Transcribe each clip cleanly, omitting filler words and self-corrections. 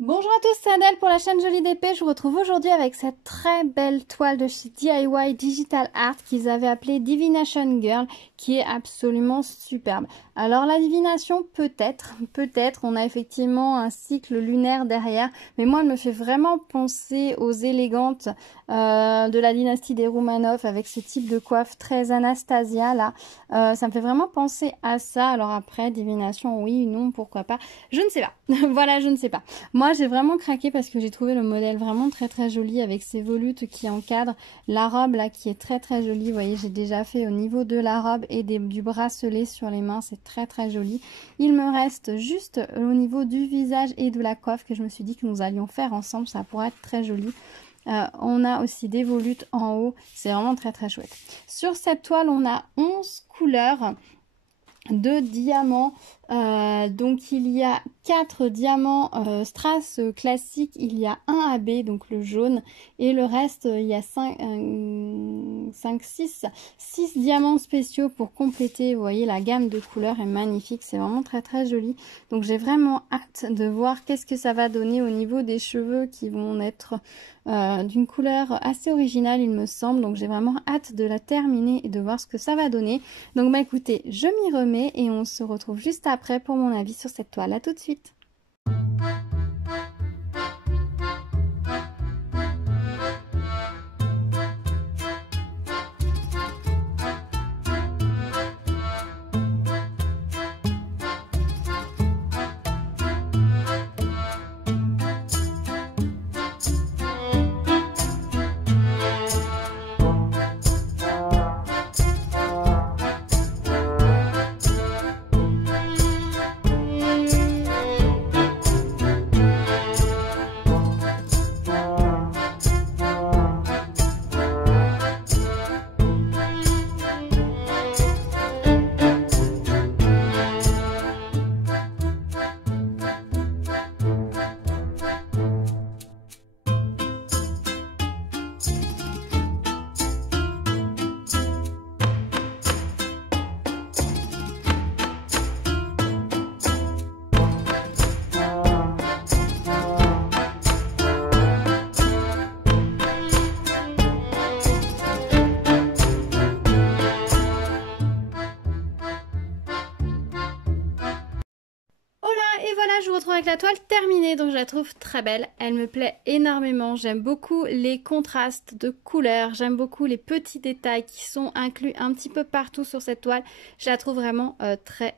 Bonjour à tous, c'est Adèle pour la chaîne Jolie d'épée. Je vous retrouve aujourd'hui avec cette très belle toile de chez DIY Digital Art qu'ils avaient appelée Divination Girl, qui est absolument superbe. Alors la divination, peut-être, on a effectivement un cycle lunaire derrière, mais moi elle me fait vraiment penser aux élégantes de la dynastie des Romanov avec ce type de coiffe très Anastasia là. Ça me fait vraiment penser à ça. Alors après, divination, oui, non, pourquoi pas, je ne sais pas. Voilà, je ne sais pas. Moi, j'ai vraiment craqué parce que j'ai trouvé le modèle vraiment très joli avec ces volutes qui encadrent la robe là qui est très jolie. Vous voyez, j'ai déjà fait au niveau de la robe et du bracelet sur les mains, c'est très joli. Il me reste juste au niveau du visage et de la coiffe que je me suis dit que nous allions faire ensemble, ça pourrait être très joli. On a aussi des volutes en haut, c'est vraiment très chouette. Sur cette toile, on a 11 couleurs de diamants. Donc il y a 4 diamants strass classiques, il y a un AB, donc le jaune, et le reste il y a 6 diamants spéciaux pour compléter. Vous voyez, la gamme de couleurs est magnifique, c'est vraiment très joli. Donc j'ai vraiment hâte de voir qu'est-ce que ça va donner au niveau des cheveux qui vont être d'une couleur assez originale, il me semble. Donc j'ai vraiment hâte de la terminer et de voir ce que ça va donner. Donc bah écoutez, je m'y remets et on se retrouve juste après pour mon avis sur cette toile. À tout de suite. Et voilà, je vous retrouve avec la toile terminée, donc je la trouve très belle, elle me plaît énormément, j'aime beaucoup les contrastes de couleurs, j'aime beaucoup les petits détails qui sont inclus un petit peu partout sur cette toile, je la trouve vraiment très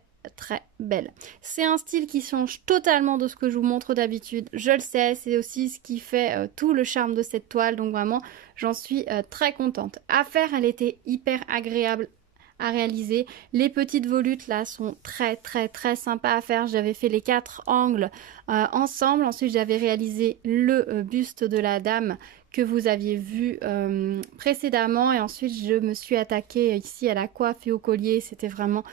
belle. C'est un style qui change totalement de ce que je vous montre d'habitude, je le sais, c'est aussi ce qui fait tout le charme de cette toile, donc vraiment j'en suis très contente. À faire, elle était hyper agréable à réaliser. Les petites volutes là sont très sympas à faire. J'avais fait les 4 angles ensemble. Ensuite j'avais réalisé le buste de la dame que vous aviez vu précédemment, et ensuite je me suis attaquée ici à la coiffe et au collier. C'était vraiment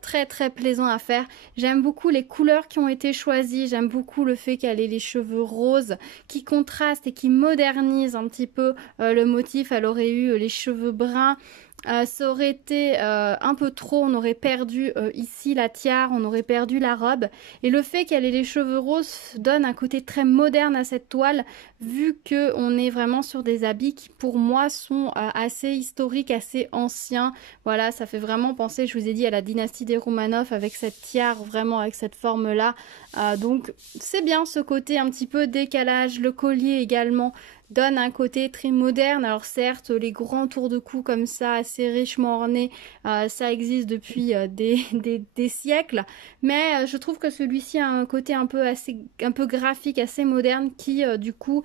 très plaisant à faire. J'aime beaucoup les couleurs qui ont été choisies, j'aime beaucoup le fait qu'elle ait les cheveux roses qui contrastent et qui modernisent un petit peu le motif. Elle aurait eu les cheveux bruns, ça aurait été un peu trop, on aurait perdu ici la tiare, on aurait perdu la robe, et le fait qu'elle ait les cheveux roses donne un côté très moderne à cette toile, vu que on est vraiment sur des habits qui pour moi sont assez historiques, assez anciens. Voilà, ça fait vraiment penser, je vous ai dit, à la dynastie des Romanov avec cette tiare, vraiment avec cette forme là. Donc c'est bien ce côté un petit peu décalage. Le collier également donne un côté très moderne. Alors certes, les grands tours de cou comme ça, assez richement ornés, ça existe depuis des siècles, mais je trouve que celui-ci a un côté un peu graphique, assez moderne, qui du coup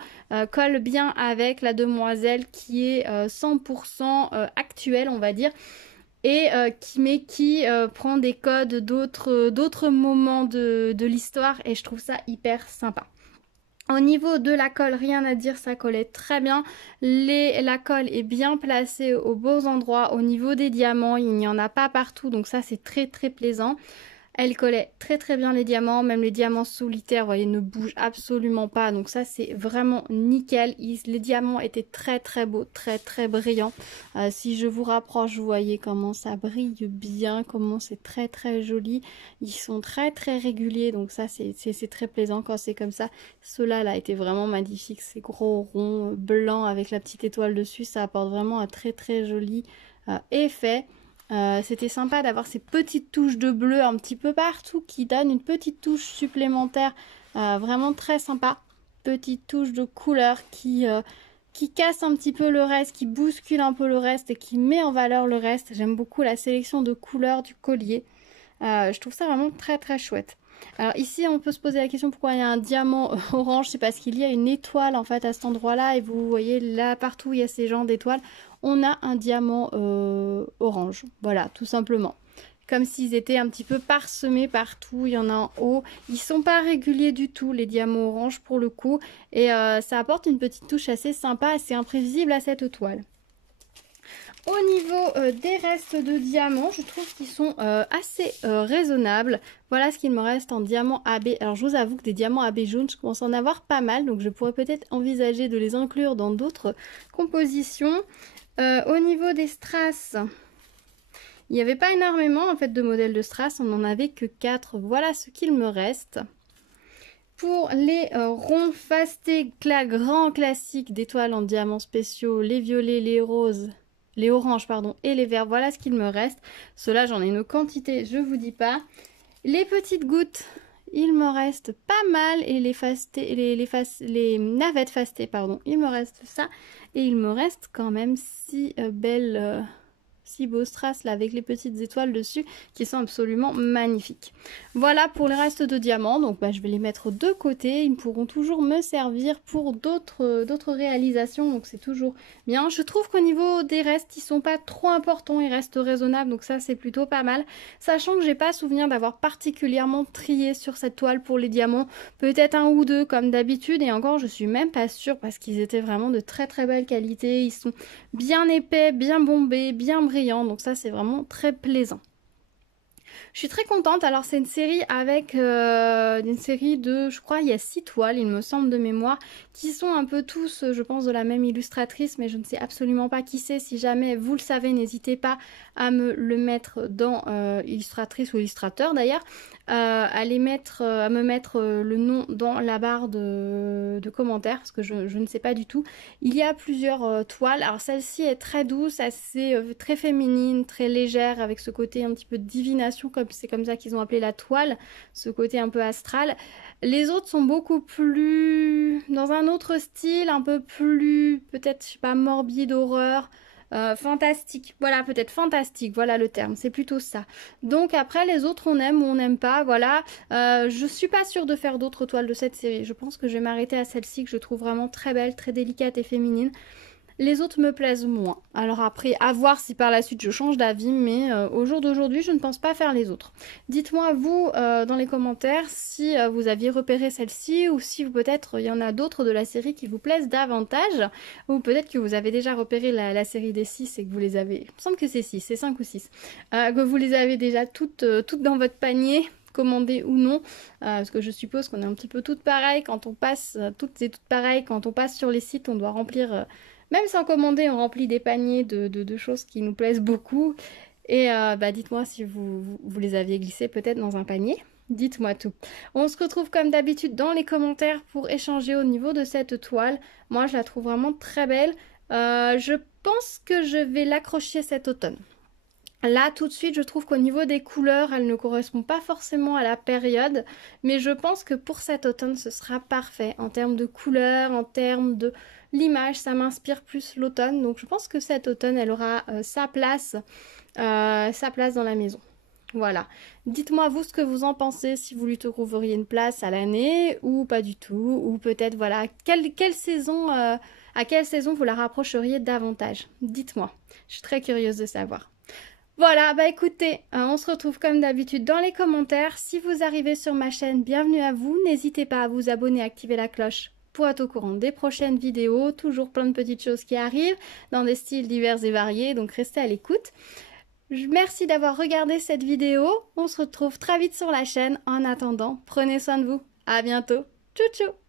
colle bien avec la demoiselle qui est 100% actuelle, on va dire, et qui prend des codes d'autres moments de l'histoire, et je trouve ça hyper sympa. Au niveau de la colle, rien à dire, ça collait très bien. La colle est bien placée aux beaux endroits. Au niveau des diamants, il n'y en a pas partout, donc ça c'est très plaisant. Elle collait très très bien les diamants, même les diamants solitaires, vous voyez, ne bougent absolument pas. Donc ça c'est vraiment nickel. Les diamants étaient très très beaux, très très brillants. Si je vous rapproche, vous voyez comment ça brille bien, comment c'est très très joli. Ils sont très très réguliers, donc ça c'est très plaisant quand c'est comme ça. Ceux-là là étaient vraiment magnifiques, ces gros ronds blancs avec la petite étoile dessus, ça apporte vraiment un très très joli effet. C'était sympa d'avoir ces petites touches de bleu un petit peu partout qui donnent une petite touche supplémentaire vraiment très sympa. Petite touche de couleur qui casse un petit peu le reste, qui bouscule un peu le reste et qui met en valeur le reste. J'aime beaucoup la sélection de couleurs du collier. Je trouve ça vraiment très très chouette. Alors ici on peut se poser la question pourquoi il y a un diamant orange, c'est parce qu'il y a une étoile en fait à cet endroit là et vous voyez là partout où il y a ces genres d'étoiles, on a un diamant orange, voilà tout simplement. Comme s'ils étaient un petit peu parsemés partout, il y en a en haut, ils sont pas réguliers du tout les diamants orange pour le coup et ça apporte une petite touche assez sympa, assez imprévisible à cette toile. Au niveau des restes de diamants, je trouve qu'ils sont assez raisonnables. Voilà ce qu'il me reste en diamant AB. Alors je vous avoue que des diamants AB jaunes, je commence à en avoir pas mal. Donc je pourrais peut-être envisager de les inclure dans d'autres compositions. Au niveau des strass, il n'y avait pas énormément en fait de modèles de strass. On n'en avait que 4. Voilà ce qu'il me reste. Pour les ronds fastés, grands classiques d'étoiles en diamants spéciaux, les violets, les roses... les oranges, pardon, et les verts, voilà ce qu'il me reste. Ceux-là, j'en ai une quantité, je vous dis pas. Les petites gouttes, il me reste pas mal. Et les navettes fastées, pardon, il me reste ça. Et il me reste quand même 6 belles... 6 beaux strass là avec les petites étoiles dessus qui sont absolument magnifiques. Voilà pour le reste de diamants, donc je vais les mettre de côté, ils pourront toujours me servir pour d'autres réalisations, donc c'est toujours bien. Je trouve qu'au niveau des restes, ils sont pas trop importants, ils restent raisonnables, donc ça c'est plutôt pas mal. Sachant que j'ai pas souvenir d'avoir particulièrement trié sur cette toile pour les diamants, peut-être un ou deux comme d'habitude, et encore je suis même pas sûre parce qu'ils étaient vraiment de très très belle qualité, ils sont bien épais, bien bombés, bien brillants. Donc ça c'est vraiment très plaisant. Je suis très contente. Alors c'est une série avec une série de, je crois il y a 6 toiles il me semble de mémoire, qui sont un peu tous je pense de la même illustratrice, mais je ne sais absolument pas qui c'est. Si jamais vous le savez, n'hésitez pas à me le mettre dans illustratrice ou illustrateur d'ailleurs, à me mettre le nom dans la barre de commentaires, parce que je ne sais pas du tout. Il y a plusieurs toiles. Alors celle-ci est très douce, assez très féminine, très légère, avec ce côté un petit peu de divination, comme c'est comme ça qu'ils ont appelé la toile, ce côté un peu astral. Les autres sont beaucoup plus dans un autre style, un peu plus peut-être, je sais pas, morbide, horreur. Fantastique, voilà, peut-être fantastique, voilà le terme, c'est plutôt ça. Donc après les autres on aime ou on n'aime pas, voilà. Je suis pas sûre de faire d'autres toiles de cette série, je pense que je vais m'arrêter à celle-ci que je trouve vraiment très belle, très délicate et féminine. Les autres me plaisent moins. Alors après, à voir si par la suite je change d'avis, mais au jour d'aujourd'hui, je ne pense pas faire les autres. Dites-moi vous dans les commentaires si vous aviez repéré celle-ci ou si peut-être il y en a d'autres de la série qui vous plaisent davantage, ou peut-être que vous avez déjà repéré la série des 6 et que vous les avez... Il me semble que c'est 6, c'est 5 ou 6. Que vous les avez déjà toutes dans votre panier, commandées ou non, parce que je suppose qu'on est un petit peu toutes pareilles quand on passe, toutes et toutes pareilles quand on passe sur les sites, on doit remplir... Même sans commander, on remplit des paniers de choses qui nous plaisent beaucoup. Et dites-moi si vous les aviez glissés peut-être dans un panier. Dites-moi tout. On se retrouve comme d'habitude dans les commentaires pour échanger au niveau de cette toile. Moi, je la trouve vraiment très belle. Je pense que je vais l'accrocher cet automne. Là, tout de suite, je trouve qu'au niveau des couleurs, elle ne correspond pas forcément à la période. Mais je pense que pour cet automne, ce sera parfait. En termes de couleurs, en termes de l'image, ça m'inspire plus l'automne. Donc je pense que cet automne, elle aura sa place dans la maison. Voilà. Dites-moi vous ce que vous en pensez, si vous lui trouveriez une place à l'année ou pas du tout. Ou peut-être, voilà, à quelle saison vous la rapprocheriez davantage. Dites-moi. Je suis très curieuse de savoir. Voilà, écoutez, on se retrouve comme d'habitude dans les commentaires. Si vous arrivez sur ma chaîne, bienvenue à vous. N'hésitez pas à vous abonner, à activer la cloche pour être au courant des prochaines vidéos. Toujours plein de petites choses qui arrivent dans des styles divers et variés, donc restez à l'écoute. Merci d'avoir regardé cette vidéo. On se retrouve très vite sur la chaîne. En attendant, prenez soin de vous. À bientôt. Tchou tchou!